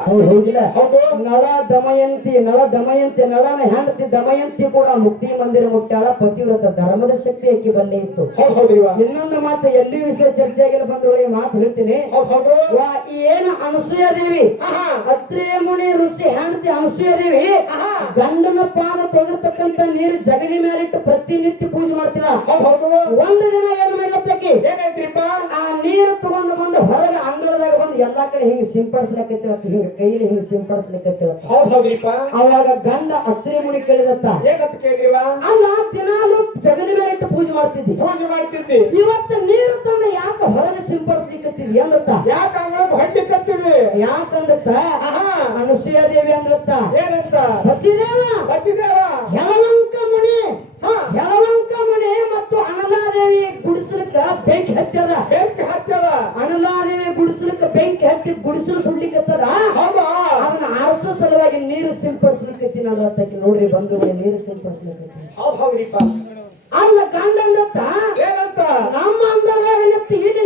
ಹೌದಿಲ್ಲ. ನಳ ದಮಯಂತಿ ನಳನ ಹೆಂಡತಿ ದಮಯಂತಿ ಕೂಡ ಮುಕ್ತಿ ಮಂದಿರ ಮುಟ್ಟಾಳ. ಪತಿವ್ರತ ಧರ್ಮದ ಶಕ್ತಿ ಅಕ್ಕಿ ಬಲ್ಲೆ ಇತ್ತು. ಇನ್ನೊಂದು ಮಾತು ಎಲ್ಲಿ ವಿಷಯ ಚರ್ಚೆಯಾಗಿಲ್ಲ ಬಂಧುಗಳೇ, ಮಾತು ಹೇಳ್ತೀನಿ. ಏನ ಅನಸೂಯ ದೇವಿ ಅತ್ರಿ ಮುನಿ ಋಷಿ ಹೆಂಡತಿ ಅನಸೂಯ ದೇವಿ ಗಂಡನ ಪಾದ ತೊಳೆದಿರ್ತಕ್ಕಂತ ನೀರು ಜಗಲಿ ಮೇಲಿಟ್ಟು ಪ್ರತಿನಿತ್ಯ ಪೂಜೆ ಮಾಡ್ತಿಲ್ಲ. ಒಂದು ದಿನ ಏನ್ ಮಾಡ್ಲತ್ತಕ್ಕಿ ಆ ನೀರು ತಗೊಂಡು ಬಂದು ಹೊರಗೆ ಅಂಗಳದಾಗ ಬಂದು ಎಲ್ಲಾ ಕಡೆ ಹಿಂಗ್ ಸಿಂಪಡಿಸ್ಲಕತ್ತಿರ, ಹಿಂಗ ಕೈಲಿ ಹಿಂಗ ಸಿಂಪಡಿಸ್ಲಿಕ್ಕತ್ತಿರ. ಅವಾಗ ಗಂಡ ಅತ್ರಿ ಮುನಿ ಕೇಳಿದತ್ತ, ಅಲ್ಲ ದಿನಾಲು ಜಗಲಿ ಮೇಲೆ ಇಟ್ಟು ಪೂಜೆ ಮಾಡ್ತಿದ್ದಿ, ಇವತ್ತು ನೀರು ತಂದ ಯಾಕ ಹೊರಗೆ ಸಿಂಪಡಿಸ್ಲಿಕ್ಕತ್ತಿದ್ದಿ ಅಂದತ್ತ. ಯಾಕೆ ಅಂಗಳಕ್ಕೆ ಹೊಡ್ಲಿಕ್ಕತ್ತಿದ್ವಿ ಯಾಕಂದತ್ತ ಅನಸೂಯ ದೇವಿ ಅಂದ್ರತ್ತ, ಏನಂತ ಪತಿದೇವ ಯಲವಂಕ ಮುನಿ ಮತ್ತು ಅನಲಾದೇವಿ ಗುಡಿಸಲಕ್ಕ ಬೆಂಕಿ ಹತ್ತದ. ಅನಲಾದೇವಿ ಗುಡಿಸಲಕ್ಕ ಬೆಂಕಿ ಹತ್ತಿ ಗುಡಿಸಲು ಸುಡ್ಲಿಕ್ಕತ್ತದ. ಅದನ್ನ ಆರಿಸೋ ಸಲುವಾಗಿ ನೀರು ಸಿಂಪಡಿಸ್ಲಿಕ್ಕತ್ತೀನಿ ಅನ್ನೋದಕ್ಕೆ ನೋಡ್ರಿ ಬಂಧುಗಳೇ, ನೀರು ಸಿಂಪಡಿಸ್ಲಿಕ್ಕತ್ತೀನಿ. ಅಲ್ಲ ಗಂಡಂದತ್ತ ಏನಂತ ನಮ್ಮ ಅಂಗಳದಾಗ ಇಲ್ಲಿ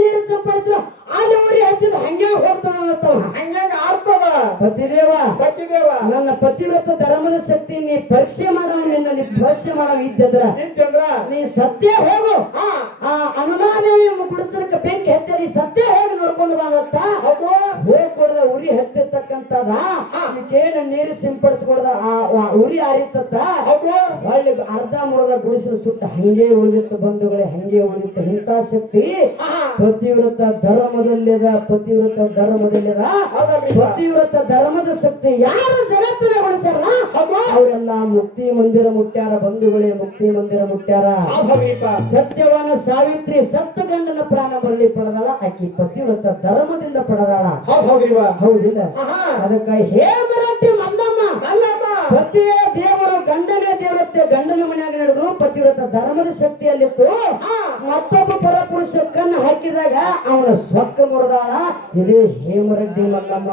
ನೀರು ಸಿಂಪಡಿಸಿದ ಅಲ್ಲಿ ಊರಿ ಹಚ್ಚಿದ ಹಂಗೆ ಹೋಗ್ತಾವ, ಹಂಗೆ ಆಡ್ತದ. ಪತಿದೇವ ನನ್ನ ಪತಿವ್ರತ ಧರ್ಮದ ಶಕ್ತಿ ನೀ ಪರೀಕ್ಷೆ ಮಾಡವ, ನಿನ್ನಲ್ಲಿ ಪರೀಕ್ಷೆ ಮಾಡವ ಇದ್ದಂದ್ರ ನೀ ಸತ್ಯ ಹೋಗು. ಆ ಅನುಮಾದೇವಿ ಗುಡಿಸಲಕ್ಕ ಬೆಂಕಿ ಹತ್ತದ, ಈ ಸತ್ಯ ಹೋಗಿ ನೋಡ್ಕೊಂಡು ಬಾನತ್ತ. ಹೋಗಿ ಕೊಡದ ಉರಿ ಹತ್ತಿರ್ತಕ್ಕಂತದ ಈಗೇನ ನೀರು ಸಿಂಪಡಿಸ್ಕೊಡದ ಆ ಉರಿ ಆರಿತ್ತ. ಒಳ್ಳೆ ಅರ್ಧ ಮುರ್ಧ ಗುಡಿಸಲು ಸುತ್ತ ಹಂಗೆ ಉಳಿದಿತ್ತು ಬಂಧುಗಳೇ, ಹಂಗೆ ಉಳಿದಿತ್ತು. ಇಂಥ ಶಕ್ತಿ ಪತಿವ್ರತ ಧರ್ಮದಲ್ಲಿದ. ಪತಿವ್ರತ ಧರ್ಮದ ಶಕ್ತಿ ಯಾರು ಜಗತ್ತಿನ ಉಳಿಸ್ಯಾರ ಅವರೆಲ್ಲ ಮುಕ್ತಿ ಮಂದಿರ ಮುಟ್ಟ್ಯಾರ ಬಂಧುಗಳೇ, ಮುಕ್ತಿ ಮಂದಿರ ಮುಟ್ಟ್ಯಾರ. ಸತ್ಯವಾನ ಸಾವಿತ್ರಿ ಸತ್ತ ಗಂಡನ ಪ್ರಾಣ ಮರಳಿ ಪಡೆದಾಳ, ಆಕಿ ಪತಿವ್ರತ ಧರ್ಮದಿಂದ ಪಡೆದಾಳ. ಹೌದಿಲ್ಲ. ಅದಕ್ಕೆ ಹೇ ಮರಾಠಿ ಮಲ್ಲಮ್ಮ ಪತಿಯೇ ದೇವರು, ಗಂಡನೇ ದೇವರತ್ತೆ. ಗಂಡನ ಮನೆಯಾಗ ನಡೆದ್ರು ಪತಿವ್ರತ ಧರ್ಮದ ಶಕ್ತಿಯಲ್ಲಿತ್ತು. ಮತ್ತೊಬ್ಬ ಪರಪುರುಷ ಕಣ್ಣು ಹಾಕಿದಾಗ ಅವನ ಸೊಕ್ಕ ಮುರಿದಾಳ. ಇದೇ ಹೇಮರೆಡ್ಡಿ ಮಲ್ಲಮ್ಮ.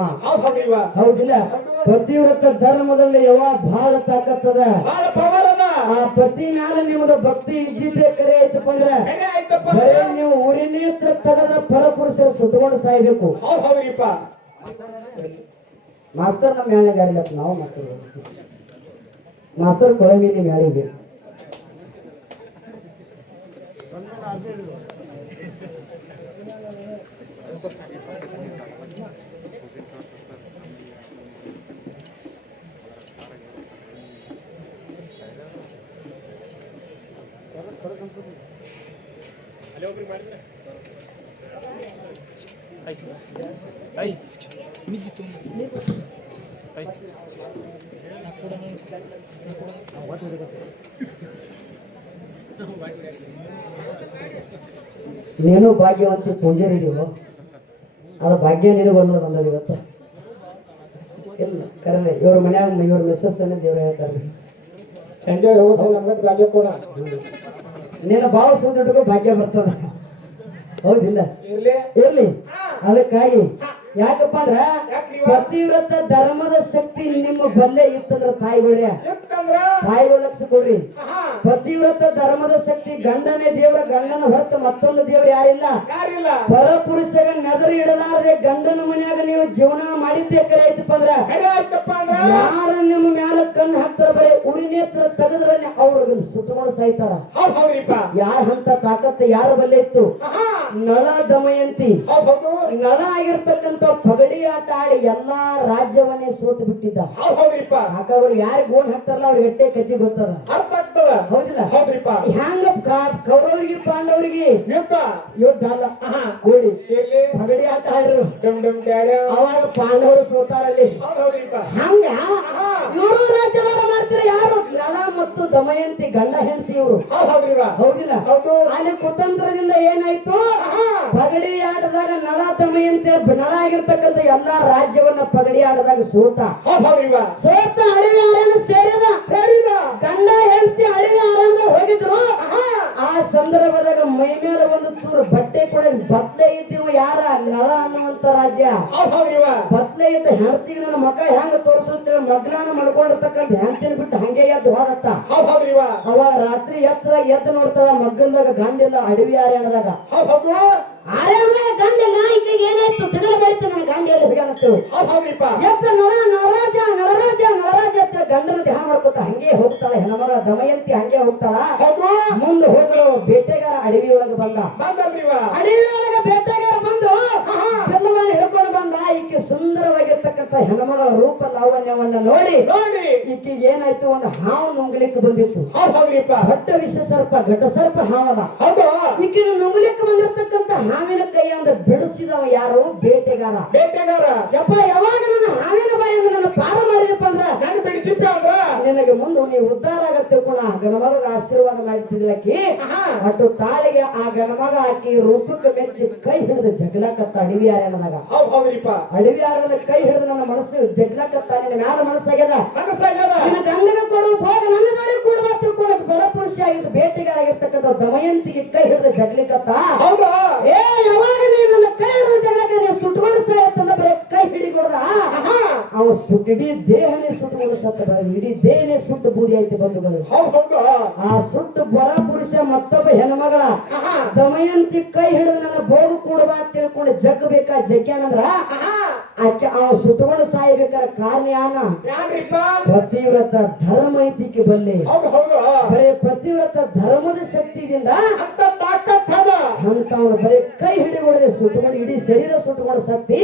ಹೌದಿಲ್ಲ. ಪತಿವ್ರತ ಧರ್ಮದಲ್ಲಿ ಯಾವ ಬಹಳ ತಾಕತ್ತದ. ಆ ಪತಿ ಮ್ಯಾಲ ನಿಮ್ಮದ ಭಕ್ತಿ ಇದ್ದಿದ್ದೇ ಕರೆ ಆಯ್ತಪ್ಪ ಅಂದ್ರೆ ಬರೇ ನೀವು ಊರಿನೇ ಹತ್ರ ತಗದ್ರ ಪರಪುರುಷರು ಸುಟ್ಕೊಂಡು ಸಾಯ್ಬೇಕು. ಮಾಸ್ತರ್ ನಮ್ಮ ಮ್ಯಾಳಿಗಾರಿಲ್ಲ, ನಾವು ಮಾಸ್ತರ್ ಕೊಳಮೀನಿ ಮ್ಯಾಳಿಗೆ. ನೀನು ಭಾಗ್ಯವಂತಿ ಪೂಜಾರಿದೀವೋ, ಅದ ಭಾಗ್ಯ ನೀನು ಬಂದದ ಇವತ್ತ. ಇಲ್ಲ ಕರಲೆ ಇವ್ರ ಮನ್ಯಾಗ ಇವ್ರ ಮಿಸ್ಸಸ್ ಅನ್ನ ದೇವ್ರ ಹೇಳ್ತಾರೆ, ಸಂಜೆ ಹೋಗೋದು ನಮ್ಗಟ್ಟು ಭಾಗ್ಯ ಕೊಡ. ನೀನು ಭಾವ ಸೂದಿಟ್ಕೋ ಭಾಗ್ಯ ಬರ್ತದ. ಹೌದಿಲ್ಲ. ಇರ್ಲಿ. ಅದಕ್ಕಾಗಿ ಯಾಕಪ್ಪ ಅಂದ್ರ ಪತಿವ್ರತ ಧರ್ಮದ ಶಕ್ತಿ ನಿಮ್ಮ ಬಲ್ಲೆ ಇತ್ತಂದ್ರ ತಾಯಿಗಳು ಲಕ್ಷ ಕೊಡ್ರಿ. ಪತಿವ್ರತ ಧರ್ಮದ ಶಕ್ತಿ ಗಂಡನೇ ದೇವ್ರ, ಗಂಡನ ಹೊರತು ಮತ್ತೊಂದು ದೇವ್ರ ಯಾರಿಲ್ಲ. ಪರಪುರುಷಗ ನೆದರು ಇಡಲಾರದೆ ಗಂಡನ ಮನ್ಯಾಗ ನೀವು ಜೀವನ ಮಾಡಿದ್ದೇ ಕರೆ ಆಯ್ತಪ್ಪ ಅಂದ್ರ ಯಾರ ನಿಮ್ಮ ಮ್ಯಾಲ ಕಣ್ಣು ಹಾಕ್ತಾರ ಬರೀ ಉರಿ ನೇತ್ರ ತೆಗೆದ್ರ ಅವ್ರ ಸುಟ್ಟಕೊಂಡು ಸಾಯ್ತಾರ. ಯಾರ ಹಂತ ತಾಕತ್ತ ಯಾರ ಬಲ್ಲೆ ಇತ್ತು? ನಳ ದಮಯಂತಿ. ನಳ ಆಗಿರ್ತಕ್ಕಂಥ ಪಗಡಿ ಆಟ ಆಡಿ ಎಲ್ಲಾ ರಾಜ್ಯವನ್ನೇ ಸೋತು ಬಿಟ್ಟಿದ್ದ. ಹಾಕವ್ರು ಯಾರಿಗೆ ಗೋನ್ ಹಾಕ್ತಾರಲ್ಲ ಅವ್ರಿಗೆ ಎಟ್ಟೆ ಕತ್ತಿ ಗೊತ್ತದ, ಅರ್ಥ ಆಗ್ತದ. ಹೌದಿಲ್ಲ. ಹ್ಯಾಂಗ ಕೌರವರಿಗೆ ಪಾಂಡವರಿಗೆ ಯುದ್ಧ ಅಲ್ಲ, ಕೋಡಿ ಪಗಡಿ ಆಟ ಆಡ್ರು. ಅವಾಗ ಪಾಂಡವರು ಸೋತಾರಲ್ಲಿ. ಹಂಗ ಇವರು ರಾಜ್ಯಭಾರ ಮಾಡ್ತಾರೆ ಯಾರು? ನಳ ಮತ್ತು ದಮಯಂತಿ ಗಂಡ ಹೆಂಡತಿ ಇವರು. ಹೌದಿಲ್ಲ. ಅಲ್ಲಿ ಕುತಂತ್ರದಿಂದ ಏನಾಯ್ತು? ಪಗಡಿ ಆಟದಾಗ ನಳ ದಮಯಂತಿ ನಳ ಆಗಿರ್ತಕ್ಕಂಥ ಎಲ್ಲಾ ರಾಜ್ಯವನ್ನ ಪಗಡಿ ಆಟದಾಗ ಸೋತ ಅಡವಿ ಅರಣ್ಯ ಸೇರಿದ. ಗಂಡ ಹೆಂಡತಿ ಅಡವಿ ಅರಣ್ಯದಾಗ ಹೋಗಿದ್ರು. ಆ ಸಂದರ್ಭದಾಗ ಮೈ ಮೇಲೆ ಒಂದು ಚೂರು ಬಟ್ಟೆ ಕೂಡ ಬತ್ಲೆ ಇದ್ದೀವ ಯಾರ ನಳ ಅನ್ನುವಂತ ರಾಜ್ಯ ಹೌದ್ ಹೌದ್ರಿವ ಬತ್ಲೆ ಇದ್ದ ಹೆಂಡತಿಗೆ ನನ್ನ ಮಗ ಹೆಂಗ ತೋರಿಸುತ್ತೇವೆ ಮಗ್ನಾನ ಮಾಡ್ಕೊಂಡಿರ್ತಕ್ಕಂಥ ಹೆಂಡತಿನ ಬಿಟ್ಟು ಹಂಗೆ ಎದ್ದು ಹೋದತ್ತ ಹೌದ್ ಹೌದ್ರಿವ ಅವಾಗ ರಾತ್ರಿ ಎತ್ತರಾಗ ಎದ್ದು ನೋಡ್ತಾಳ ಮಗ್ಗಲ್ದಾಗ ಗಂಡಿಲ್ಲ ಅಡವಿ ಆರ್ಯಾಣದಾಗ ಹೌದ್ ಹೌದು ಆರ್ಯಾಣದಾಗ ಗಂಡಿಲ್ಲ ಈಕೆಗೆ ಏನಾಯ್ತು ತಿಗಲ ಬಡಿತು ನನ್ನ ಗಂಡಿ ಎಲ್ಲಿ ಹೋಗ್ಯಾನಂತೇಳು ಹೌದ್ ಹೌದ್ರಿಪ್ಪ ಎತ್ತ ನಳರಾಜ ನಳರಾಜ ನಳರಾಜ ಅಂತ ಗಂಡನ ಧ್ಯಾನ ಮಾಡ್ಕೊತ ಹಂಗೆ ಹೋಗ್ತಾಳ ಹೆಣ್ಮಗಳ ದಮಯಂತಿ ಹಂಗೆ ಹೋಗ್ತಾಳ ಹೌದು ಮುಂದೆ ಹೋಗಲು ಬೇಟೆಗಾರ ಅಡವಿಯೊಳಗೆ ಬಂದ ಬಂದಲ್ರಿವ ಅಡವಿಯೊಳಗೆ ಬೇಟೆಗಾರ ಬಂದು ಬೆಲ್ಲವನ್ನು ಹಿಡ್ಕೊಂಡು ಬಂದ ಈಕೆ ಸುಂದರವಾಗಿರ್ತಕ್ಕಂಥ ಹೆಣ್ಮಗಳ ರೂಪ ಲಾವಣ್ಯವನ್ನ ನೋಡಿ ನೋಡಿ ಈಕೆಗೆ ಏನಾಯ್ತು ಒಂದು ಹಾವು ನುಂಗ್ಲಿಕ್ಕೆ ಬಂದಿತ್ತು ಹೌದ್ ಹೌದ್ರಿಪ್ಪ ಹೊಟ್ಟ ವಿಷ ಸರ್ಪ ಘಟ ಸರ್ಪ ಹಾವದ ಹೌದು ಈಕಿನ ನುಂಗ್ಲಿಕ್ಕೆ ಬಂದಿರ್ತಕ್ಕಂಥ ಹಾವಿನ ಕೈಯಿಂದ ಬಿಡಿಸಿದವ ಯಾರು ಬೇಟೆಗಾರ ಬೇಟೆಗಾರ ಯಪ್ಪ ಯಾವಾಗ ನನ್ನ ಹಾವಿನ ಬಾಯಿಂದ ನನ್ನ ಪಾರ ಮಾಡಿದಪ್ಪ ಅಂದ್ರ ನನ್ನ ಬಿಡಿಸಿಪ್ಪ ಅಂದ್ರ ನಿನಗೆ ಮುಂದೆ ನೀ ಉದ್ಧಾರ ಆಗ ತಿಳ್ಕೊಳ ಗಣಮಗ ಆಶೀರ್ವಾದ ಮಾಡಿದ್ದಿದ್ಲಕ್ಕಿ ಒಟ್ಟು ತಾಳಿಗೆ ಆ ಗಣಮಗ ಆಕಿ ರೂಪಕ್ಕೆ ಮೆಚ್ಚಿ ಕೈ ಹಿಡಿದು ಜಗಳಕತ್ತ ಅಡವಿ ಆರ್ಯಣದಾಗ ಹೌದ್ ಹೌದ್ರಿಪ್ಪ ಅಡವಿ ಆರ್ಯಣದ ಕೈ ಹಿಡಿದು ನನ್ನ ಮನಸ್ಸು ಜಗಳಕತ್ತ ನಿನ್ನ ಮ್ಯಾಲ ಮನಸ್ಸಾಗ್ಯದ ಮನಸ್ಸಾಗ್ಯದ ನಿನ್ನ ಗಂಡನ ಕೊಡು ಹೋಗ ನನ್ನ ಜೋಡಿ ಕೂಡ ತಿಳ್ಕೊಳಕ್ ಬಡ ಪುರುಷ ಆಗಿದ್ದು ಬೇಟೆಗಾರಾಗಿರ್ತಕ್ಕಂಥ ದಮಯಂತಿಗೆ ಕೈ ಹಿಡಿದು ಜಗಳಕತ್ತ ಹೌದಾ ಏ ಯಾವಾಗ ನೀ ನನ್ನ ಕೈ ಹಿಡಿದು ಜಗಳಕ ನೀ ಸುಟ್ಕೊಂಡು ಸಾಯತ್ತಂದ ಬರೀ ಕೈ ಹಿಡಿಕೊಡ್ದ ಅವ ಇಡೀ ದೇಹನೇ ಸುಟ್ಟು ಸತ್ತ ಇಡೀ ದೇಹನೇ ಸುಟ್ಟು ಬೂದಿ ಐತಿ ಬಂಧುಗಳು ಹೌದ್ ಹೌದು ಆ ಸುಟ್ಟು ಬರ ಪುರುಷ ಮತ್ತೊಬ್ಬ ಹೆಣ್ಮಗಳ ದಮಯಂತಿ ಕೈ ಹಿಡಿದು ನನ್ನ ಬೋಗು ಕೂಡಬಾ ತಿಳ್ಕೊಂಡು ಜಗ್ಬೇಕಾ ಜಗ್ಯಾನಂದ್ರ ಆಕೆ ಅವ ಸುಟ್ಕೊಂಡು ಸಾಯಬೇಕಾರ ಕಾರಣ ಯಾನ ಯಾನ್ರಿಪ್ಪ ಪತಿವ್ರತ ಧರ್ಮ ಐತಿಕೆ ಬಲ್ಲಿ ಹೌದು ಹೌದು ಬರೇ ಪತಿವ್ರತ ಧರ್ಮದ ಶಕ್ತಿಯಿಂದ ಅಂತ ತಾಕತ್ ಅದ ಅಂತವನು ಬರೀ ಕೈ ಹಿಡಿಗೊಡದೆ ಸುಟ್ಕೊಂಡು ಇಡೀ ಶರೀರ ಸುಟ್ಕೊಂಡು ಸತ್ತಿ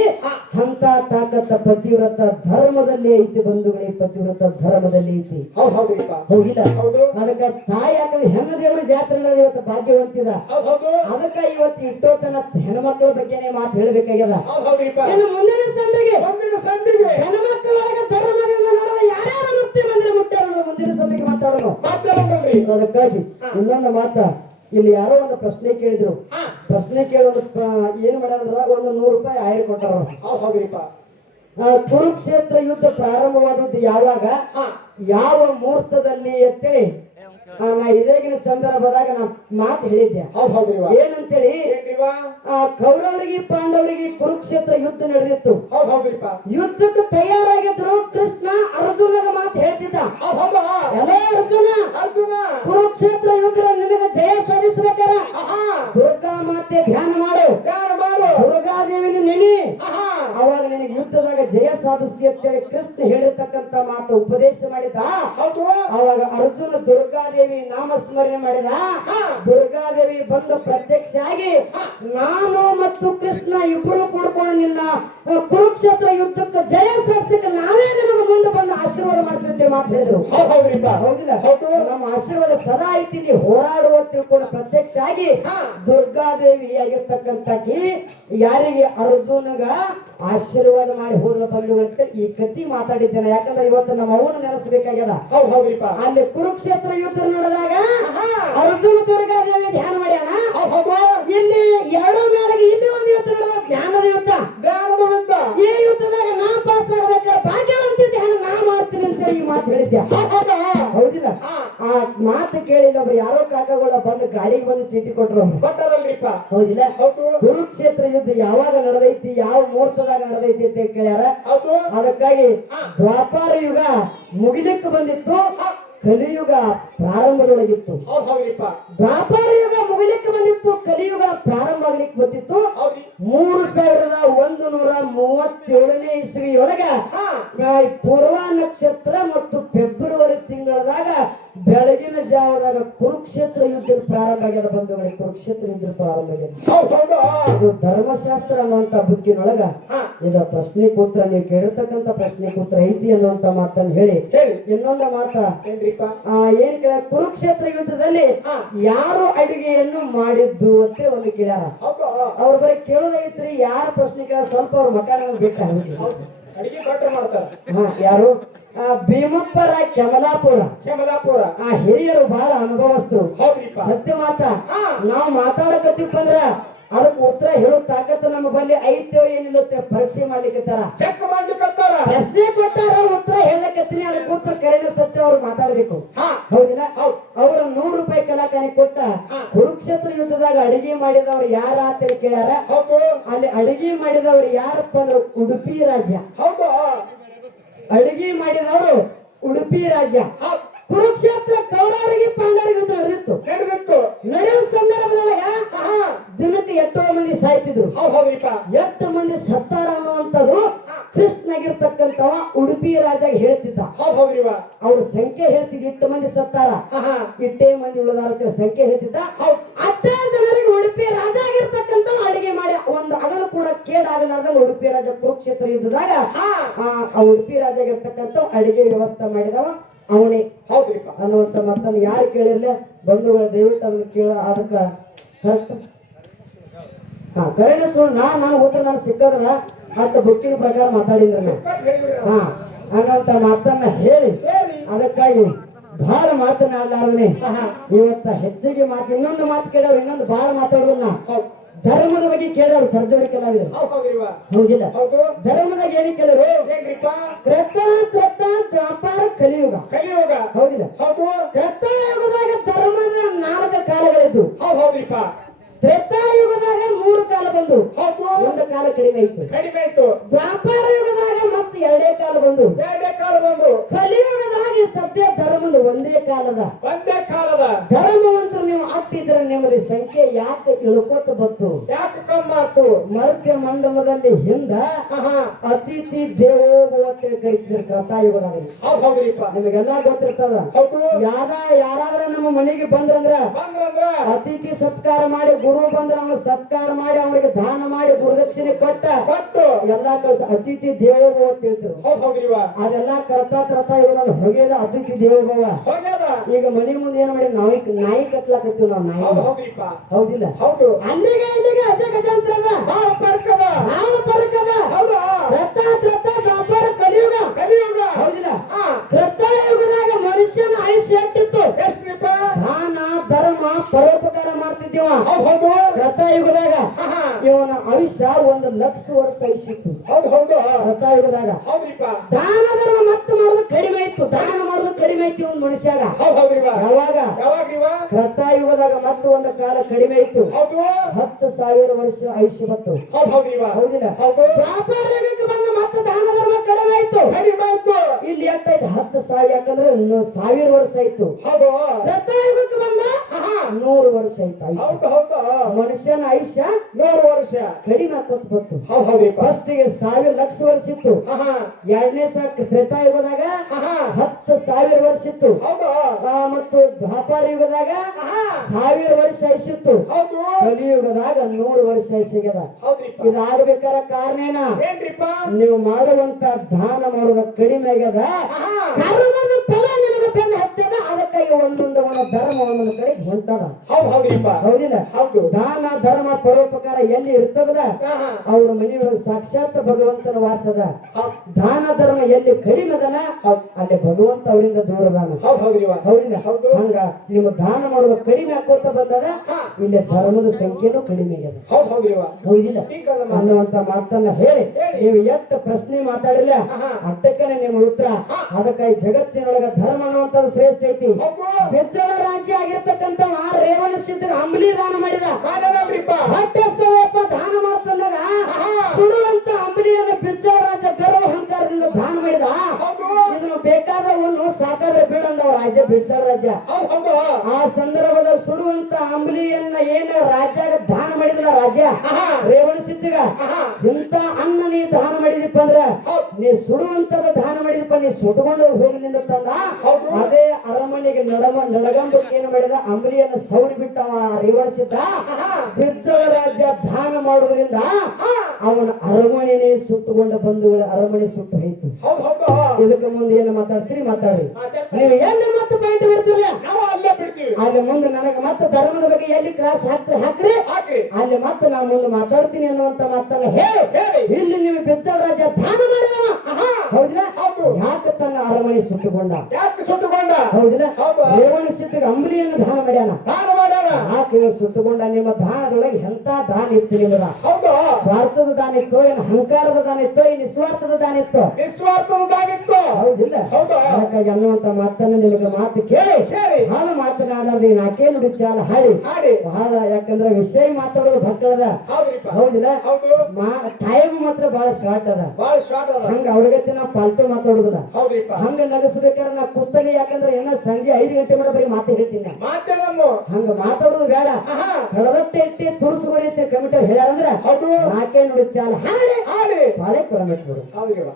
ಅಂತ ತಾಕತ್ತ ಪತಿವ್ರತ ಧರ್ಮದಲ್ಲಿ ಐತಿ ಬಂಧುಗಳೇ ಪತಿವ್ರತ ಧರ್ಮದಲ್ಲಿ ಐತಿ ಹೌದ್ ಹೌದ್ರಿಪ್ಪ ಹೋಗಿಲ್ಲ ಹೌದು ಅದಕ್ಕ ತಾಯಿ ಯಾಕಂದ್ರೆ ಹೆಣ್ಣ ದೇವ್ರ ಜಾತ್ರೆ ನಡೆದ ಇವತ್ತು ಭಾಗ್ಯವಂತಿದ ಹೌದ್ ಹೌದು ಅದಕ್ಕ ಇವತ್ತು ಇಟ್ಟೋತನ ಹೆಣ್ಮಕ್ಳ ಬಗ್ಗೆನೇ ಮಾತು ಹೇಳ್ಬೇಕಾಗ್ಯದ ಹೌದ್ ಹೌದ್ರಿಪ್ಪ ಇನ್ನು ಮುಂದಿನ ಸಂಧಿಗೆ ಮುಂದಿನ ಸಂಧಿಗೆ ಹೆಣ್ಮಕ್ಳೊಳಗ ಧರ್ಮದಿಂದ ನೋಡೋಣ ಯಾರ್ಯಾರ ಮುಕ್ತಿ ಬಂದ್ರೆ ಮುಟ್ಟಾರ ಮುಂದಿನ ಸಂಧಿಗೆ ಮಾತಾಡೋಣ ಮಾತಾಡೋಣ್ರಿ ಅದಕ್ಕಾಗಿ ಇನ್ನೊಂದು ಮಾತ ಇಲ್ಲಿ ಯಾರೋ ಒಂದು ಪ್ರಶ್ನೆ ಕೇಳಿದ್ರು ಪ್ರಶ್ನೆ ಕೇಳೋದು ಏನ್ ಮಾಡ್ಯಾರಂದ್ರ ಒಂದು 100 ರೂಪಾಯಿ ಆಯ್ರು ಕೊಟ್ಟಾರ ಹೌದ್ ಹೌದ್ರಿಪ್ಪ ಕುರುಕ್ಷೇತ್ರ ಯುದ್ಧ ಪ್ರಾರಂಭವಾದದ್ದು ಯಾವಾಗ ಯಾವ ಮುಹೂರ್ತದಲ್ಲಿ ಅಂತೇಳಿ ನಾ ಇದೇಗಿನ ಸಂದರ್ಭದಾಗ ನಾ ಮಾತು ಹೇಳಿದ್ದೆ ಹೌದ್ ಹೌದ್ರಿವ ಏನಂತೇಳಿ ಏನ್ರಿವ ಕೌರವರಿಗೆ ಪಾಂಡವರಿಗೆ ಕುರುಕ್ಷೇತ್ರ ಯುದ್ಧ ನಡೆದಿತ್ತು ಹೌದ್ ಹೌದ್ರಿಪ್ಪ ಯುದ್ಧಕ್ಕೆ ತಯಾರಾಗಿದ್ರು ಕೃಷ್ಣ ಅರ್ಜುನಗ ಮಾತು ಹೇಳ್ತಿದ್ದ ಹೌದ್ ಹೌದಾ ಎಲ್ಲೇ ಅರ್ಜುನ ಅರ್ಜುನ ಕುರುಕ್ಷೇತ್ರ ಯುದ್ಧ ನಿನಗೆ ಜಯ ಸಾಧಿಸ್ಬೇಕಾರ ದುರ್ಗಾ ಮಾತೆ ಧ್ಯಾನ ಮಾಡು ಧ್ಯಾನ ಮಾಡು ದುರ್ಗಾದೇವಿನ ನೆನಿ ಅವಾಗ ನಿನಗೆ ಯುದ್ಧದಾಗ ಜಯ ಸಾಧಿಸ್ತಿ ಅಂತೇಳಿ ಕೃಷ್ಣ ಹೇಳಿರ್ತಕ್ಕಂತ ಮಾತು ಉಪದೇಶ ಮಾಡಿದ್ದ ಹೌದು ಅವಾಗ ಅರ್ಜುನ ದುರ್ಗಾದೇವಿ ನಾಮಸ್ಮರಣೆ ಮಾಡಿದ ದುರ್ಗಾದೇವಿ ಬಂದು ಪ್ರತ್ಯಕ್ಷ ಆಗಿ ನಾನು ಮತ್ತು ಕೃಷ್ಣ ಇಬ್ಬರು ಕೂಡ್ಕೊಂಡು ನಿನ್ನ ಕುರುಕ್ಷೇತ್ರ ಯುದ್ಧಕ್ಕೆ ಜಯ ಸಾಧಿಸಕ್ಕೆ ನಾವೇ ನಿಮಗೆ ಮುಂದೆ ಬಂದು ಆಶೀರ್ವಾದ ಮಾಡ್ತೀವಿ ಅಂತ ಮಾತು ಹೇಳಿದ್ರು ಹೌದ್ ಹೌದ್ರಿಪ್ಪ ಹೌದಿಲ್ಲ ಹೌದು ನಮ್ಮ ಆಶೀರ್ವಾದ ಸದಾ ಐತಿ ನೀ ಹೋರಾಡುವ ತಿಳ್ಕೊಂಡು ಪ್ರತ್ಯಕ್ಷ ಆಗಿ ದುರ್ಗಾದೇವಿ ಆಗಿರ್ತಕ್ಕಂಥಕಿ ಯಾರಿಗೆ ಅರ್ಜುನಗ ಆಶೀರ್ವಾದ ಮಾಡಿ ಹೋದ ಬಂಧುಗಳಂತ ಈ ಕತಿ ಮಾತಾಡಿದ್ದೇನೆ ಯಾಕಂದ್ರೆ ಇವತ್ತು ನಮ್ಮ ಅವನು ನೆನೆಸಬೇಕಾಗ್ಯದ ಹೌದ್ ಹೌದ್ರಿಪ್ಪ ಅಲ್ಲಿ ಕುರುಕ್ಷೇತ್ರ ಯುದ್ಧ ನಡೆದಾಗ ಅರ್ಜುನ ದುರ್ಗಾದೇವಿ ಧ್ಯಾನ ಮಾಡ್ಯಾನ ಹೌದ್ ಹೌದು ಇಲ್ಲಿ ಎರಡು ಮೇಲೆಗೆ ಇಲ್ಲಿ ಒಂದು ಯುದ್ಧ ನಡೆದ ಜ್ಞಾನದ ಯುದ್ಧ ಧ್ಯಾನದ ಯುದ್ಧ ಈ ಯುದ್ಧದಾಗ ನಾ ಪಾಸ್ ಆಗ್ಬೇಕಾದ್ರೆ ಭಾಗ್ಯವಂತಿ ಧ್ಯಾನ ನಾ ಮಾಡ್ತೀನಿ ಅಂತೇಳಿ ಈ ಮಾತು ಹೇಳಿದ್ದೆ ಹೌದಾ ಹೌದಿಲ್ಲ ಆ ಮಾತು ಕೇಳಿದ ಒಬ್ರು ಯಾರೋ ಕಾಕಗಳ ಬಂದು ಗಾಡಿಗೆ ಬಂದು ಚೀಟಿ ಕೊಟ್ರು ಕೊಟ್ಟಾರಲ್ರಿಪ್ಪ ಹೌದಿಲ್ಲ ಹೌದು ಕುರುಕ್ಷೇತ್ರ ಯುದ್ಧ ಯಾವಾಗ ನಡೆದೈತಿ ಯಾವ ಮುಹೂರ್ತದಾಗ ನಡೆದೈತಿ ಅಂತ ಕೇಳ್ಯಾರ ಹೌದು ಅದಕ್ಕಾಗಿ ದ್ವಾಪಾರ ಯುಗ ಮುಗಿಲಿಕ್ಕೆ ಬಂದಿತ್ತು ಕಲಿಯುಗ ಪ್ರಾರಂಭದೊಳಗಿತ್ತು ಹೌದ್ ಹೌದ್ರಿಪ್ಪ ದ್ವಾಪಾರ ಯುಗ ಮುಗಿಲಿಕ್ಕೆ ಬಂದಿತ್ತು ಕಲಿಯುಗ ಪ್ರಾರಂಭ ಆಗ್ಲಿಕ್ಕೆ ಬಂದಿತ್ತು ಹೌದ್ರಿ 3137ನೇ ಇಸವಿಯೊಳಗ ಪೂರ್ವ ನಕ್ಷತ್ರ ಮತ್ತು ಫೆಬ್ರವರಿ ತಿಂಗಳದಾಗ ಬೆಳಗಿನ ಜಾವದಾಗ ಕುರುಕ್ಷೇತ್ರ ಯುದ್ಧ ಪ್ರಾರಂಭ ಆಗ್ಯದ ಬಂಧುಗಳಿಗೆ ಕುರುಕ್ಷೇತ್ರ ಯುದ್ಧ ಪ್ರಾರಂಭ ಆಗ್ಯದ ಹೌದ್ ಹೌದು ಇದು ಧರ್ಮಶಾಸ್ತ್ರ ಅನ್ನುವಂತ ಬುಕ್ಕಿನೊಳಗ ಇದ ಪ್ರಶ್ನೆ ಕೂತ್ರ ನೀವು ಕೇಳಿರ್ತಕ್ಕಂಥ ಪ್ರಶ್ನೆ ಕೂತ್ರ ಐತಿ ಅನ್ನುವಂತ ಮಾತನ್ನ ಹೇಳಿ ಇನ್ನೊಂದು ಮಾತ ಏನ್ರಿಪ್ಪ ಏನ್ ಕೇಳ ಕುರುಕ್ಷೇತ್ರ ಯುದ್ಧದಲ್ಲಿ ಯಾರು ಅಡುಗೆಯನ್ನು ಮಾಡಿದ್ದು ಅಂತ ಒಂದು ಕೇಳ್ಯಾರ ಹೌದು ಅವ್ರು ಬರೀ ಕೇಳೋದೈತ್ರಿ ಯಾರ ಪ್ರಶ್ನೆ ಕೇಳ ಸ್ವಲ್ಪ ಅವ್ರ ಮಕ್ಕ ನಮಗೆ ಬಿಟ್ಟು ಅಡಿಗೆ ಭಟ್ರು ಮಾಡ್ತಾರ ಯಾರು ಭೀಮಪ್ಪರ ಕೆಮಲಾಪುರ ಕೆಮಲಾಪುರ ಹಿರಿಯರು ಬಹಳ ಅನುಭವಸ್ಥರು ಹೌದ್ರಿಪ್ಪ ಸತ್ಯ ಮಾತ ನಾವು ಮಾತಾಡಕತ್ತಿಪ್ಪ ಅಂದ್ರ ಅದಕ್ಕೆ ಉತ್ತರ ಹೇಳೋ ತಾಕತ್ತು ನಮ್ಮ ಬಲ್ಲಿ ಐತೋ ಏನಿಲ್ಲ ಪರೀಕ್ಷೆ ಮಾಡ್ಲಿಕ್ಕತ್ತಾರ ಚೆಕ್ ಮಾಡ್ಲಿಕ್ಕತ್ತಾರ ಪ್ರಶ್ನೆ ಕೊಟ್ಟಾರ ಉತ್ತರ ಹೇಳಕತ್ತೀನಿ ಅದಕ್ಕೆ ಉತ್ತರ ಕರೆನ ಸತ್ಯ ಅವ್ರು ಮಾತಾಡ್ಬೇಕು ಹೌದಿಲ್ಲ ಅವ್ರ 100 ರೂಪಾಯಿ ಕಲಾಕಾಣಿ ಕೊಟ್ಟ ಕುರುಕ್ಷೇತ್ರ ಯುದ್ಧದಾಗ ಅಡಿಗೆ ಮಾಡಿದವ್ರು ಯಾರ ಅಂತೇಳಿ ಕೇಳ್ಯಾರ. ಹೌದು ಅಲ್ಲಿ ಅಡಿಗೆ ಮಾಡಿದವ್ರು ಯಾರಪ್ಪ ಅಂದ್ರೆ ಉಡುಪಿ ರಾಜ. ಹೌದು ಅಡಿಗೆ ಮಾಡಿದವರು ಉಡುಪಿ ರಾಜ. ಹೌದು ಕುರುಕ್ಷೇತ್ರ ಕೌರವರಿಗೆ ಪಾಂಡವರಿಗೆ ಯುದ್ಧ ನಡೆದಿತ್ತು. ನಡೆದಿತ್ತು. ನಡೆಯುವ ಸಂದರ್ಭದೊಳಗ ಆಹಾ. ದಿನಕ್ಕೆ ಎಷ್ಟೋ ಮಂದಿ ಸಾಯ್ತಿದ್ರು. ಹೌದ್ರಿಪ್ಪ. ಎಷ್ಟು ಮಂದಿ ಸತ್ತಾರ ಅನ್ನುವಂಥದ್ದು ಕೃಷ್ಣಗಿರ್ತಕ್ಕಂಥವ ಉಡುಪಿ ರಾಜಾಗ ಹೇಳ್ತಿದ್ದ. ಹೌದ್ರಿವ. ಅವ್ರ ಸಂಖ್ಯೆ ಹೇಳ್ತಿದ್ ಇಟ್ಟು ಮಂದಿ ಸತ್ತಾರ, ಇಟ್ಟೇ ಮಂದಿ ಉಳಿದಾರ ಸಂಖ್ಯೆ ಹೇಳ್ತಿದ್ದ. ಅಷ್ಟೇ ಜನರಿಗೆ ಉಡುಪಿ ರಾಜ ಆಗಿರ್ತಕ್ಕಂಥವ ಅಡಿಗೆ ಮಾಡಿ ಒಂದು ಅಗಳು ಕೂಡ ಕೇಡಾಗಲಾರ್ದಂಗ ಉಡುಪಿ ರಾಜ ಕುರುಕ್ಷೇತ್ರ ಯುದ್ಧದಾಗ ಆ ಉಡುಪಿ ರಾಜ ಆಗಿರ್ತಕ್ಕಂಥವ ಅಡಿಗೆ ವ್ಯವಸ್ಥೆ ಮಾಡಿದವ ಅವನೇ. ಹೌದ್ರಿಪ್ಪ ಅನ್ನುವಂಥ ಮತ್ತನ್ನು ಯಾರು ಕೇಳಿರ್ಲಿ ಬಂಧುಗಳ ದಯವಿಟ್ಟು ಅದನ್ನ ಕೇಳ. ಅದಕ್ಕ ಕರೆಕ್ಟ್ ಕರೆಕ್ಟ್ ಸುಳ್ಳು ನಾನು ಉತ್ತರ ನಾನು ಸಿಕ್ಕದ್ರ ಅಷ್ಟು ಬುಕ್ಕಿನ ಪ್ರಕಾರ ಮಾತಾಡಿದ್ರ ಅನ್ನೋಂಥ ಮಾತನ್ನ ಹೇಳಿ ಅದಕ್ಕಾಗಿ ಬಹಳ ಮಾತನಾಡಲಾರನೆ ಇವತ್ತ ಹೆಚ್ಚಿಗೆ ಮಾತು ಇನ್ನೊಂದು ಮಾತು ಕೇಳೋರು ಇನ್ನೊಂದು ಬಹಳ ಮಾತಾಡೋದನ್ನ ಧರ್ಮದ ಬಗ್ಗೆ ಕೇಳೋರು ಸರ್ಜೋಡಿ ಕಲಾವಿದರು. ಹೌದಿಲ್ಲ? ಧರ್ಮದಾಗ ಏನಿ ಕೇಳೋರು ಕೃತ ತ್ರತ ದ್ವಾಪರ ಕಲಿಯುಗ. ಹೌದಿಲ್ಲ? ತ್ರೇತಾಯುಗದಾಗ ಧರ್ಮದ 4 ಕಾಲಗಳಿದ್ದು. ತ್ರೇತಾಯುಗದಾಗ 3 ಕಾಲ ಬಂದು ಒಂದು ಕಾಲ ಕಡಿಮೆ ಇತ್ತು. ದ್ವಾಪರ ಯುಗದಾಗ ಮತ್ತೆ 2 ಕಾಲ ಬಂದು. ಕಲಿಯುಗದಾಗ ಸತ್ಯ ಧರ್ಮದ ಒಂದೇ ಕಾಲದ. ಧರ್ಮವಂತರು ನೀವು ಅಟ್ಟಿದ್ರೆ ನಿಮ್ಮದು ಸಂಖ್ಯೆ ಯಾಕೆ ಇಳ್ಕೋತ ಬತ್ತು? ಯಾಕೆ ಕಮ್ಮಾತು? ಮರ್ತ್ಯ ಮಂಡಲದಲ್ಲಿ ಹಿಂದ ಅತಿಥಿ ದೇವೋಭವ ಅಂತೇಳಿ ಕರಿತಿದ್ರು ತ್ರೇತಾಯುಗದಾಗ. ನಿಮಗೆಲ್ಲ ಗೊತ್ತಿರ್ತದ. ಯಾರಾದ್ರೂ ನಮ್ಮ ಮನೆಗೆ ಬಂದ್ರಂದ್ರ ಅತಿಥಿ ಸತ್ಕಾರ ಮಾಡಿ ಗುರು ಬಂದ್ರ ಅವ್ನ ಸತ್ಕಾರ ಮಾಡಿ ಅವರಿಗೆ ದಾನ ಮಾಡಿ ಗುರುದಕ್ಷಿಣೆ ಕೊಟ್ಟು ಎಲ್ಲಾ ಕಳ್ಸ ಅತಿಥಿ ದೇವೋಭವ ಅಂತ ಹೇಳ್ತಿರು. ಅದೆಲ್ಲಾ ತ್ರೇತಾಯುಗದಲ್ಲಿ ಹೊಗೆದ ಅತಿಥಿ ದೇವೋಭವ. ಈಗ ಮನೆ ಮುಂದೆ ಏನ್ ಮಾಡಿ ನಾಯಿ ಕಟ್ಲಾಕತ್ತೀವಿ ನಾವು. ನಾಯಿ ಹೌದಿಲ್ಲ? ಅಲ್ಲಿಗೆ ಇಲ್ಲಿಗೆ ಅಜ ಗಜಾಂತರದ ಬಹಳ ಪರ್ಕದ ದ್ವಾಪರ ಕಲಿಯುಗ. ಹೌದಿಲ್ಲ? ತ್ರೇತಾಯುಗದಾಗ ಮನುಷ್ಯನ ಆಯುಷ್ಯ ಎಷ್ಟಿತ್ತು? ದಾನ ಧರ್ಮ ಪರೋಪಕಾರ ಮಾಡ್ತಿದ್ದೀವ. ತ್ರೇತಾಯುಗದಾಗ ಇವನ ಆಯುಷ್ಯ 1,00,000 ವರ್ಷ ಆಯುಷ್ಯ ಇತ್ತು. ತ್ರೇತಾಯುಗದಾಗ ದಾನ ಧರ್ಮ ಮತ್ತೆ ಮಾಡೋದು ಕಡಿಮೆ ಇತ್ತು. ದಾನ ಮಾಡೋದು ಕಡಿಮೆ ಇತ್ತು ಒಂದು ಮನುಷ್ಯಾಗ. ಯಾವಾಗ? ತ್ರೇತಾಯುಗದಾಗ ಮತ್ತೆ ಒಂದು ಕಾಲ ಕಡಿಮೆ ಇತ್ತು. 10,000 ವರ್ಷ ಆಯುಷ್ಯ ಬಂತು. ಹೌದಿಲ್ಲ? ದ್ವಾಪರ ಯುಗಕ್ಕೆ ಬಂದ ಮತ್ತೆ ದಾನ ಧರ್ಮ ಕಡಿಮೆ ಇತ್ತು. ಇಲ್ಲಿ ಎಷ್ಟಾಯ್ತು? 10,000. ಯಾಕಂದ್ರೆ 1,000 ವರ್ಷ ಆಯ್ತು. ತ್ರೇತಾಯುಗಕ್ಕೆ ಬಂದ 100 ವರ್ಷ ಆಯ್ತು. ಮನುಷ್ಯನ ಆಯುಷ್ಯ 100 ವರ್ಷ ಕಡಿಮೆ ಹಾಕೋತ್ ಬಂತು. ಫಸ್ಟ್ ಗೆ 1,00,000 ವರ್ಷ ಇತ್ತು. ಎರಡನೇ ತ್ರೇತಾಯುಗದಾಗ 10,000 ವರ್ಷ ಇತ್ತು. ಮತ್ತು ದ್ವಾಪರ ಯುಗದಾಗ 1,000 ವರ್ಷ ಆಯುಷ್ಯಿತ್ತು. ಕಲಿಯುಗದಾಗ 100 ವರ್ಷ ಆಯುಷ್ಯದ. ಇದಾಗಬೇಕಾರ ಕಾರಣ ಏನ? ನೀವು ಮಾಡುವಂತ ದಾನ ಮಾಡೋದ ಕಡಿಮೆ ಆಗ್ಯದ. ಕರ್ಮದ ಫಲ ನಿಮಗೆ ಬೆನ್ನು ಹತ್ತದ. ಅದಕ್ಕಾಗಿ ಒಂದೊಂದು ಧರ್ಮ ಒಂದೊಂದು ಕಡೆ ಹೊಂಟದ. ಹೌದಿಲ್ಲ? ದಾನ ಧರ್ಮ ಪರೋಪಕಾರ ಎಲ್ಲಿ ಇರ್ತದಲ್ಲ ಅವ್ರ ಮನೆಯೊಳಗೆ ಸಾಕ್ಷಾತ್ ಭಗವಂತನ ವಾಸದ. ದಾನ ಧರ್ಮ ಎಲ್ಲಿ ಕಡಿಮೆ ಅದನ ಅಲ್ಲಿ ಭಗವಂತ ಅವರಿಂದ ದೂರದಾನ. ಹೌದಿಲ್ಲ? ಹಂಗ ನಿಮ್ಮ ದಾನ ಮಾಡೋದು ಕಡಿಮೆ ಹಾಕೋತ ಬಂದದ. ಇಲ್ಲಿ ಧರ್ಮದ ಸಂಖ್ಯೆನೂ ಕಡಿಮೆ ಆಗ್ಯದ. ಹೌದಿಲ್ಲ? ಅನ್ನುವಂತ ಮಾತನ್ನ ಹೇಳಿ ನೀವು ಎಷ್ಟು ಪ್ರಶ್ನೆ ಮಾತಾಡಿಲ್ಲ ಅಟ್ಟಕ್ಕನೆ ನಿಮ್ಮ ಉತ್ತರ. ಅದಕ್ಕಾಗಿ ಜಗತ್ತಿನೊಳಗ ಧರ್ಮ ಅನ್ನುವಂಥದ್ದು ಶ್ರೇಷ್ಠ ಐತಿ. ಬೆಚ್ಚಲ ರಾಜ್ಯ ಆಗಿರ್ತಕ್ಕಂಥ ರೇವಣ ಸಿದ್ಧ ಅಂಬಲಿ ದಾನ ಮಾಡಿದ. ಹೊಟ್ಟೆಸ್ತದಪ್ಪ ದಾನ ಮಾಡ್ತಂದಾಗ ಸುಡುವಂತ ಅಂಬಲಿಯನ್ನ ಬೆಚ್ಚಲ ರಾಜ ಗರ್ವ ಅಹಂಕಾರದಿಂದ ದಾನ ಮಾಡಿದ. ಇದನ್ನು ಬೇಕಾದ್ರೆ ಒಂದು ಸಾಕಾದ್ರೆ ಬೀಳಂದ ರಾಜ ಬೆಚ್ಚಲ ರಾಜ. ಆ ಸಂದರ್ಭದಾಗ ಸುಡುವಂತ ಅಂಬಲಿಯನ್ನ ಏನ ರಾಜಾಗ ದಾನ ಮಾಡಿದಲ್ಲ ರಾಜ ರೇವಣ ಸಿದ್ಧಿಗ, ಇಂತ ಅನ್ನ ನೀ ದಾನ ಮಾಡಿದಪ್ಪ ಅಂದ್ರ ನೀ ಸುಡುವಂತದ ದಾನ ಮಾಡಿದಪ್ಪ ನೀ ಸುಟ್ಕೊಂಡು ಹೋಗಿ ನಿಂದ ತಂದ. ಅದೇ ಅರಮನೆಗೆ ನಡಗಂಬಕ್ಕೆ ಏನು ಮಾಡಿದ ಅಂಬಲಿಯನ್ನ ಸೌರಿ ಬಿಟ್ಟ ರೇವಣ ಸಿದ್ಧ. ಬೆಚ್ಚಲ ರಾಜ ದಾನ ಮಾಡೋದ್ರಿಂದ ಅವನ ಅರಮನೆನೇ ಸುಟ್ಟುಕೊಂಡ ಬಂಧುಗಳ ಅರಮನೆ ಸುಟ್ಟು ಹೋಯ್ತು. ಇದಕ್ಕೆ ಮುಂದೆ ಏನು ಮಾತಾಡ್ತೀರಿ ಮಾತಾಡ್ರಿ. ನೀವು ಎಲ್ಲಿ ಮತ್ತೆ ಪಾಯಿಂಟ್ ಬಿಡ್ತಿರ್ಲ ಅಲ್ಲಿ ಮುಂದೆ ನನಗೆ ಮತ್ತೆ ಧರ್ಮದ ಬಗ್ಗೆ ಎಲ್ಲಿ ಕ್ರಾಸ್ ಹಾಕ್ರಿ ಅಲ್ಲಿ ಮತ್ತೆ ನಾನು ಮುಂದೆ ಮಾತಾಡ್ತೀನಿ ಅನ್ನುವಂತ ಮಾತನ್ನ ಹೇಳಿ ಇಲ್ಲಿ ನೀವು ಬೆಚ್ಚಲ ರಾಜ ದಾನ ಮಾಡಿದವ. ಹೌದಿಲ್ಲ? ಯಾಕೆ ತನ್ನ ಅರಮನೆ ಸುಟ್ಟುಕೊಂಡ? ಹೌದಿಲ್ಲ? ರೇವಣ ಸಿದ್ಧಿಗೆ ಅಂಬಲಿಯನ್ನು ದಾನ ಮಾಡ್ಯಾನ. ಯಾಕೆ ಸುಟ್ಟುಕೊಂಡ? ನಿಮ್ಮ ದಾನದೊಳಗೆ ಎಂತ ದಾನ ಇತ್ತು ನಿಮ್ಮದ? ಸ್ವಾರ್ಥದ ದಾನ ಇತ್ತು, ಏನು ಅಹಂಕಾರದ ದಾನ ಇತ್ತು, ನಿಸ್ವಾರ್ಥದ ದಾನ ಇತ್ತು? ಹೌದಿಲ್ಲ ಹೌದು. ಅದಕ್ಕಾಗಿ ಅನ್ನುವಂತ ಮಾತನ್ನ ನಿನಗೆ ಮಾತು ಕೇಳಿ ಕೇಳಿ. ಬಹಳ ಮಾತನಾಡದೆ ನಾಕೇ ನುಡಿ ಚಾಲ ಹಾಡಿ ಹಾಡಿ. ಬಹಳ ಯಾಕಂದ್ರೆ ವಿಷಯ ಮಾತಾಡೋದು ಭಕ್ಕಳದ ಹೌದ್ರಿಪ್ಪ. ಹೌದಿಲ್ಲ ಹೌದು. ಟೈಮ್ ಮಾತ್ರ ಬಹಳ ಶಾರ್ಟ್ ಅದ ಬಾಳ ಶಾರ್ಟ್ ಅದ. ಹಂಗ ಅವ್ರಿಗತ್ತೆ ನಾ ಪಾಲ್ತು ಮಾತಾಡುದಿಲ್ಲ ಹೌದ್ರಿಪ್ಪ. ಹಂಗ ನಗಸ್ಬೇಕಾದ್ರೆ ನಾ ಕೂತಲಿ ಯಾಕಂದ್ರೆ ಏನ ಸಂಜೆ 5 ಗಂಟೆ ಮಾಡ ಬರೀ ಮಾತೇ ಹೇಳ್ತೀನಿ ನಾ. ಮಾತೆ ನಮ್ಮ ಹಂಗ ಮಾತಾಡೋದು ಬೇಡ ಆಹಾ. ಕಡದಟ್ಟೆ ಇಟ್ಟಿ ತುರುಸುವರಿ ಅಂತ ಕಮಿಟಿ ಹೇಳ್ಯಾರಂದ್ರ ಹೌದು. ನಾಕೇ ನುಡಿ ಚಾಲ ಹಾಡಿ ಹಾಡಿ. ಬಾಳೆ ಕೊರಮೆಟ್ ಬಿಡು ಹೌದ್ರಿಪ್ಪ.